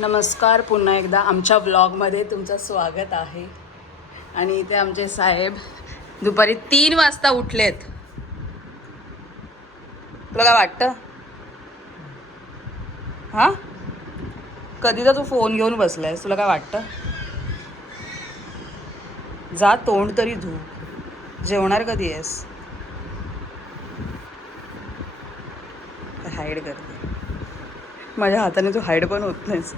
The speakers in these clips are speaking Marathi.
नमस्कार, पुन्हा एकदा आमच्या व्लॉगमध्ये तुमचं स्वागत आहे. आणि इथे आमचे साहेब दुपारी 3 वाजता उठलेत. तुला काय वाटतं? हां, कधीचा तू फोन घेऊन बसलायस, तुला काय वाटतं? जा तोंड तरी धू. जेवणार कधी आहेस? हाईड करते माझ्या हाताने, तू हाईड पण होत नाहीस.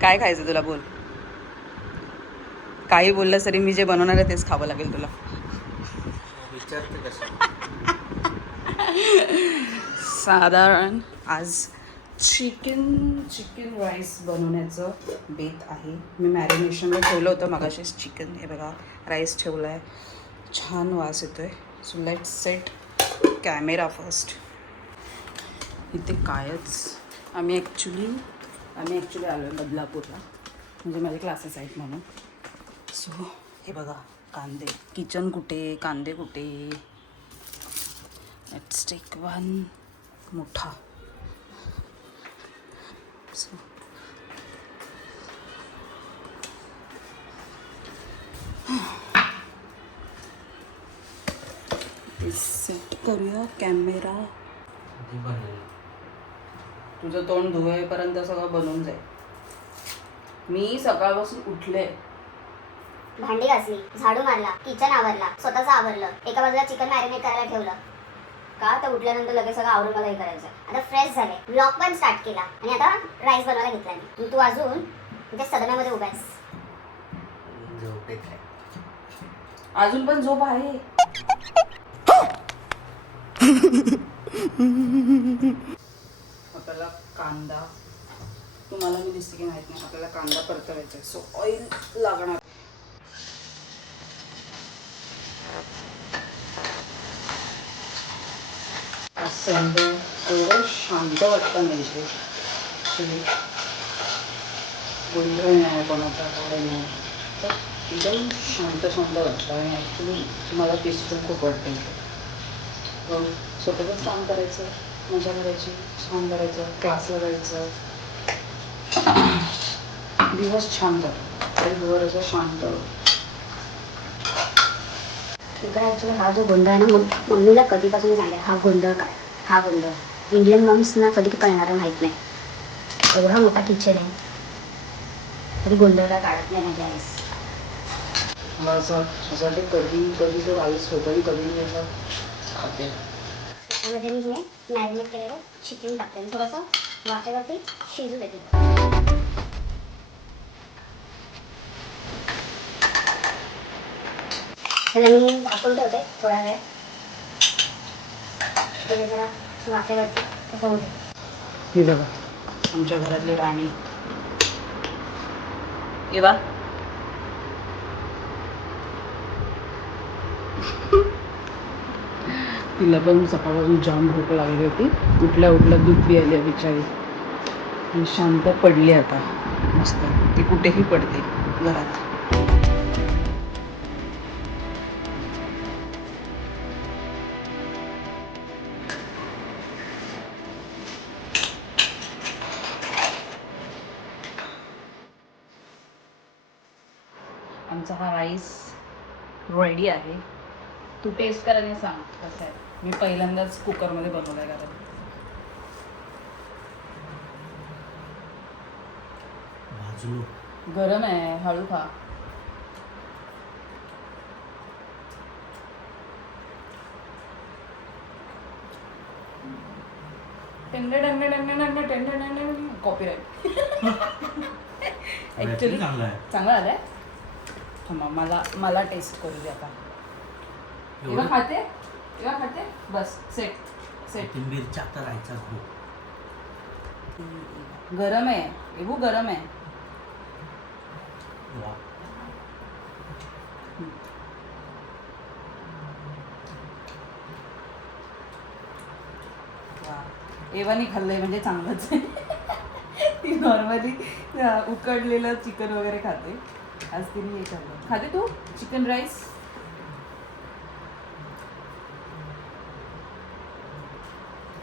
काय खायचं तुला, बोल. काही बोललंस तरी मी जे बनवणार आहे तेच खावं लागेल तुला. साधारण आज चिकन राईस बनवण्याचं बेत आहे. मी मॅरिनेशनला ठेवलं होतं मगाशीच चिकन. हे बघा, राईस ठेवला आहे, छान वास येतो आहे. So let set camera first. इथे कायच आम्ही ॲक्च्युली आलो आहे बदलापूरला, म्हणजे माझे क्लासेस आहेत म्हणून. सो हे बघा, कांदे, किचन कुठे, कांदे कुठे. लेट्स टेक वन मोठा. सो सेट करूया कॅमेरा. तुझं तोंड धुवेपर्यंत सगळं बनून जाईल. मी सकाळपासून उठले, भांडी घासली, झाडू मारला, किचन आवरला, स्वतःचं आवरलं, एका बाजूला चिकन मॅरिनेट करायला ठेवलं. का तर उठल्यानंतर लगेच सगळं आवरून मला हे करायचं. आता फ्रेश झाले, ब्लॉग पण स्टार्ट केला आणि आता राईस बनवायला घेतला मी. तू अजून त्या सदनामध्ये उभा आहेस. अजून पण झोप आहे. आपल्याला कांदा, तुम्हाला मी दिसते की माहित नाही, आपल्याला कांदा परतवायचा आहे. सो ऑइल लागणार. संडे एवढं शांत वाटतं म्हणजे गोंधळ नाही, कोणाचा काय नाही, तर एकदम शांत वाटतं. आणि ॲक्च्युली मला पीसफुल खूप वाटतं. स्वतःच काम करायचं, मजा करायची, छान करायचं, क्लासला जायचं, दिवस छान जातो. तरी घर असं शांत. ॲक्च्युली हा जो गोंधळ आहे ना, मम्मीला कधीपासून सांगायला, हा गोंधळ काय, हा गोंधळ इंडियन मम्सना कधी कळणार माहीत नाही. एवढा मोठा किचन आहे, कधी गोंधळ काय काढत नाही माझ्या आईस. मला असं कधी कधी तो राईस होतं, कधी मी असं खाते. त्यामध्ये मी हे मॅरिनेट केलेलं चिकन टाकते, थोडंसं वाफेवरती शिजू देते. त्याला मी झाकून ठेवते थोडा वेळ, ते जरा वाफेवरती होऊ दे. हे बघा, आमच्या घरातली राणी एवा. तिला पण सकाळपासून जाम भूक लागली होती. उठल्या दूध पियाली बिचारी आणि शांत पडली आता मस्त. ती कुठेही पडते घरात. आमचा हा राईस रेडी आहे. तू टेस्ट करायला सांग कसं आहे. मी पहिल्यांदाच कुकरमध्ये बनवलाय. कारण गरम आहे, हळू खा. कॉपीराईट. ॲक्च्युली चांगला आलाय. मला टेस्ट करू दे आता. एव्हा खाते बस. सेट मिरच्या करायचा. गरम आहे एवू, गरम आहे. एवानी खाल्लंय म्हणजे चांगलंच आहे. ती नॉर्मली उकडलेलं चिकन वगैरे खाते, आज तिने हे खाल्लं. खाते तू चिकन राईस?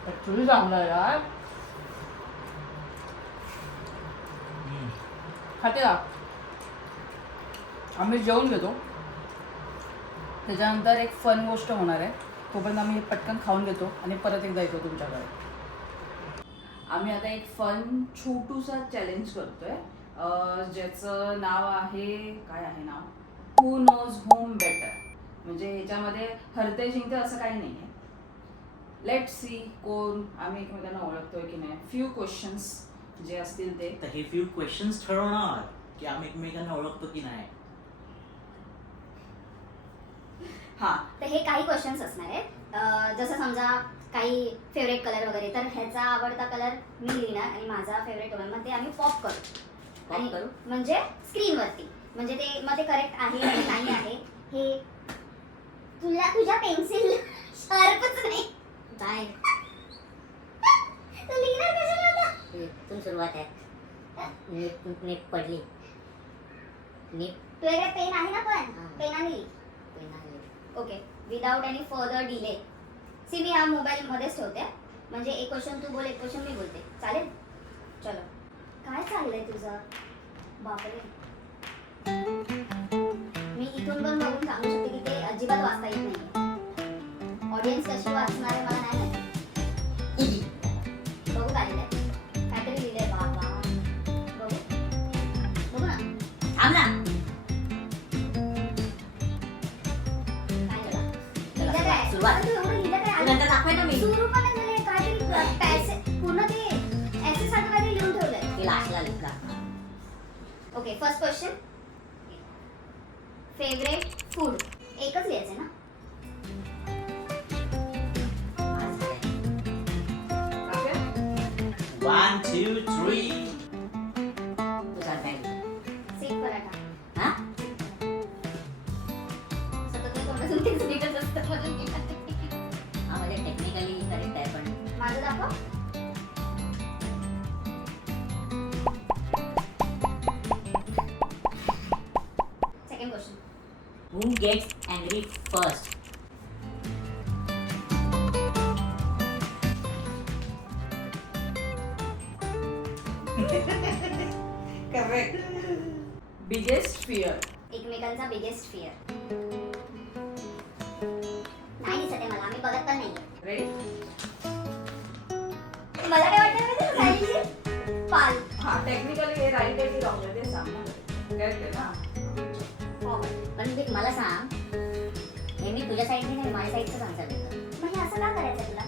ॲक्च्युली चांगलं आहे यार. खाते का आम्ही जेवून घेतो त्याच्यानंतर एक फन गोष्ट होणार आहे तोपर्यंत आम्ही पटकन खाऊन घेतो आणि परत एकदा येतो तुमच्याकडे आम्ही आता एक फन छोटूसा चॅलेंज करतोय ज्याचं नाव आहे काय आहे नाव हू नोज होम बेटर म्हणजे ह्याच्यामध्ये हरते जिंकते असं काही नाही आहे लेट सी कोण आम्ही एकमेकांना ओळखतोय की नाही फ्यू क्वेश्चन्स जे असतील ते तर हे फ्यू क्वेश्चन्स ठरवणार की आम्ही एकमेकांना ओळखतो की नाही. हां तर हे काही क्वेश्चन्स असणार आहेत जसं समजा काही फेवरेट कलर वगैरे तर ह्याचा आवडता कलर मी लिहिणार आणि माझा फेवरेट कलर मग ते आम्ही पॉप करू आणि करू? म्हणजे स्क्रीनवरती म्हणजे ते मग ते करेक्ट आहे आणि नाही आहे हे तुझ्या पेन्सिल शार्पच नाही काय तू लिहिणार कशाला होता? इथून सुरुवात आहे नीट पडली नीट तुझ्याकडे पेन आहे ना पण हा. पेनाने लिही पेनाने okay without any further delay see me हा मोबाईलमध्येच ठेवते म्हणजे एक क्वेश्चन तू बोल एक क्वेश्चन मी बोलते चालेल चलो काय चाललंय तुझं बापरे मी इथून पण बघून सांगू शकते की ते अजिबात वाचता येत नाही ऑडियन्स कशी वाचणार आहे मला नाही माहिती बघू काय लिहिलंय काहीतरी लिहिलंय बाबा बघू बघू ना थांब ना काय लिहिलं? लिहिलं काय? सुरुवात. तू एवढं लिहिलं काय? नंतर दाखवाय ना मी सुरू पण नाही झालंय, काहीतरी पॅसे पूर्ण ते essay सारखं काहीतरी लिहून ठेवलंय. ती लास्टला लिहिला okay first question favourite food एकच लिहायचं ना One, two, three. तुझा बॅग सेट पराठा हा सतत ते तोंडातून तेच निघत असतं म्हणून मी खाते. हा म्हणजे टेक्निकली करेक्ट आहे पण माझं दाखव second question who gets angry first correct biggest fear एकमेकांचा बिगेस्ट फिअर नाही दिसत आहे मला आम्ही बघत पण नाहीये रेडी मला काय वाटतं माहिती आहे सायलीची? पाल हा टेक्निकली हे राईट आहे की रॉंग आहे ते सांग ना करेक्ट आहे ना पण ते मला सांग हे मी तुझ्या साईडने नाही माझ्या साईडचं सांगतो मग हे असं का करायचं तुला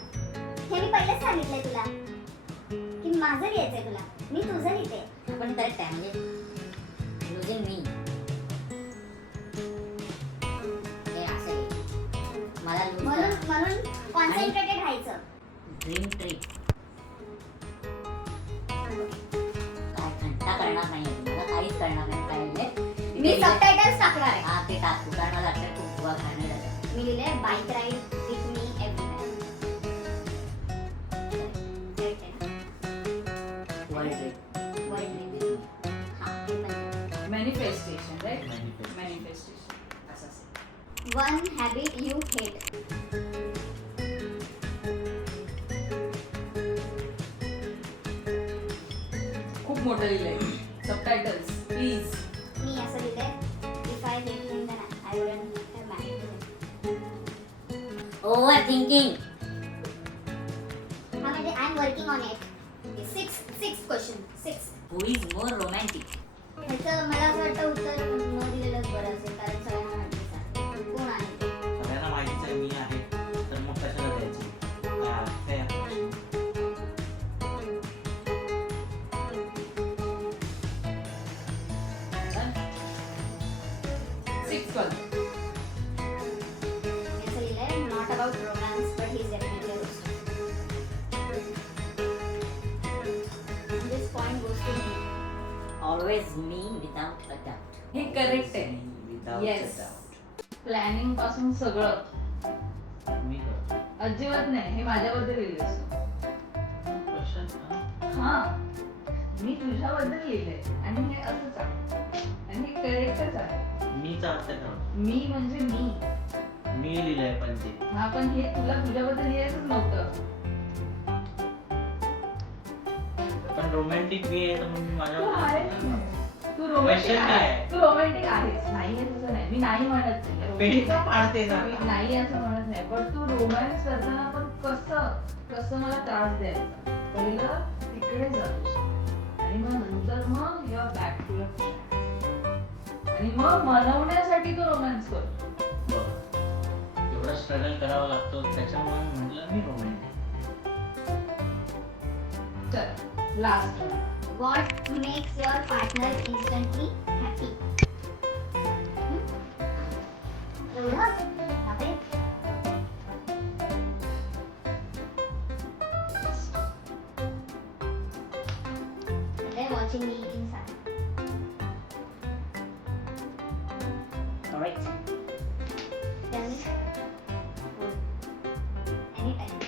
हे मी पहिलेच सांगितलंय तुला की माझं लिहायचंय तुला मी तुझं लिहिते पण करेक्ट आहे म्हणजे लुझिंग मी हे असं आहे. मला लूज म्हणून म्हणून कॉन्सन्ट्रेटेड राहायचं ड्रीम ट्रिप काय घंटा करणार नाही मला काहीच करणार नाही काय लिहिलंय? मी सबटायटल्स टाकणार आहे हा ते टाक तू कारण मला अक्षर खूप जुवा खाणे झालं मी लिहिलंय bike ride with me everywhere correct आहे ना वर्ल्ड ट्रिप वर्ल्ड ट्रिप हा हे पण मॅनिफेस्टेशन राईट Manifestation. मॅनिफेस्टेशन असं असेल वन हॅबिट यू हेट खूप मोठं लिहिलंय सबटायटल्स प्लीज मी असं लिहिलंय if I hate him then I wouldn't have married him overthinking हा म्हणजे I am working on it six question 6 who is more romantic ह्याचं मला असं वाटतं उत्तर न दिलेलंच बरं असेल कारण सगळ्यांना माहितीच आहे कोण आहे ते. सगळ्यांना माहितीच आहे मी आहे तर मग कशाला द्यायची काय अर्थ आहे या प्रश्नात? सिक्स वन मी असं लिहिलंय not about romance but he is definitely this point goes to me always me without a doubt हे करेक्ट आहे Without a yes doubt. Planning पासून सगळं मी करतो. अजिबात नाही हे माझ्याबद्दल लिहिलंस Question, हा? हा मी तुझ्याबद्दल लिहिलंय आणि हे असंच आहे आणि हे करेक्टच आहे मीच अर्थ ठरवतो. मी म्हणजे मी मी लिहिलंय पण ते हा पण हे तुला तुझ्याबद्दल लिहायचंच नव्हतं पण रोमॅन्टिक मी आहे तर मग मी तू आहेस माझ्या ना. तू रोमॅन्टिक Question काय आहे, आहे? तू रोमॅन्टिक आहेस. नाही आहे तसं नाही, मी नाही म्हणत नाही. पेटी का पाडते ना? मी नाही असं म्हणत नाही, पण तू रोमॅन्स करताना पण कसं मला त्रास द्यायचा. पहिलं तिकडे जातोस आणि मग नंतर मग युअर बॅक टू युअर आणि मग मनवण्यासाठी तो रोमॅन्स करतो. बरं. एवढा स्ट्रगल करावा लागतो त्याच्यामुळे म्हटलं मी रोमॅन्टिक. चल last What makes your partner instantly happy? एवढं? बापरे. They're watching me inside. Alright. Tell me. Anytime.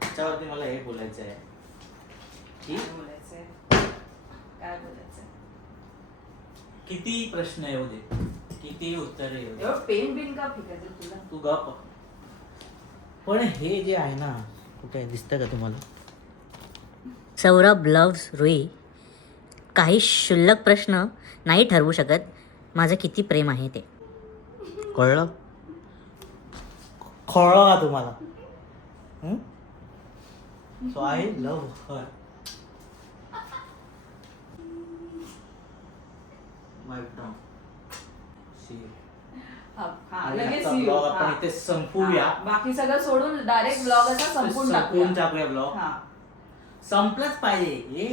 त्याच्यावरती मला हे बोलायचं आहे की काय बोलायचंय काय बोलायचंय किती प्रश्न येऊ दे, किती उत्तर येऊ दे, एवढं पेन बिन का फिकायचं तुला? तू गप. पण हे जे आहे ना, कुठे दिसतं का तुम्हाला? सौरभ लव्स रुई. काही क्षुल्लक प्रश्न नाही ठरवू शकत माझं किती प्रेम आहे ते. कळलं का तुम्हाला? So I love her. लगेच ब्लॉग आपण इथे संपूया. बाकी सगळं सोडून डायरेक्ट ब्लॉग असा संपून टाकूया ब्लॉग. हा. संपलाच पाहिजे.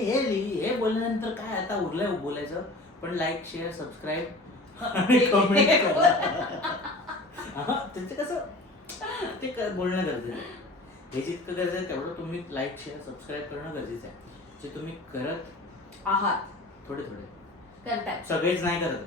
हे बोलल्यानंतर काय आता उरलंय बोलायचं. पण लाईक, शेअर, सबस्क्राईब आणि कमेंट करा. त्याचे कसं ते बोलणं गरजेचं आहे. हे जितकं गरजेचं आहे तेवढं तुम्ही लाईक, शेअर, सबस्क्राईब करणं गरजेचं आहे. जे तुम्ही करत आहात थोडे थोडे, करताय सगळेच नाही करत,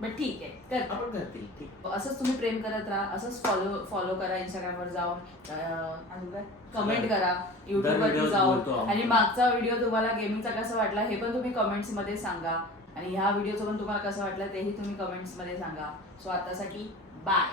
बट ठीक आहे करता. आपण करतील. ठीक. असंच तुम्ही प्रेम करत राहा. असंच फॉलो करा इंस्टाग्रामवर जाऊन. अजून काय कमेंट करा युट्यूबवरती videos जाऊन. बोलतो आम्ही. आणि मागचा व्हिडिओ तुम्हाला गेमिंगचा कसा वाटला हे पण तुम्ही कमेंट्स मध्ये सांगा. आणि ह्या व्हिडिओचं पण तुम्हाला कसं वाटलं तेही तुम्ही कमेंट्स मध्ये सांगा. सो आतासाठी बाय.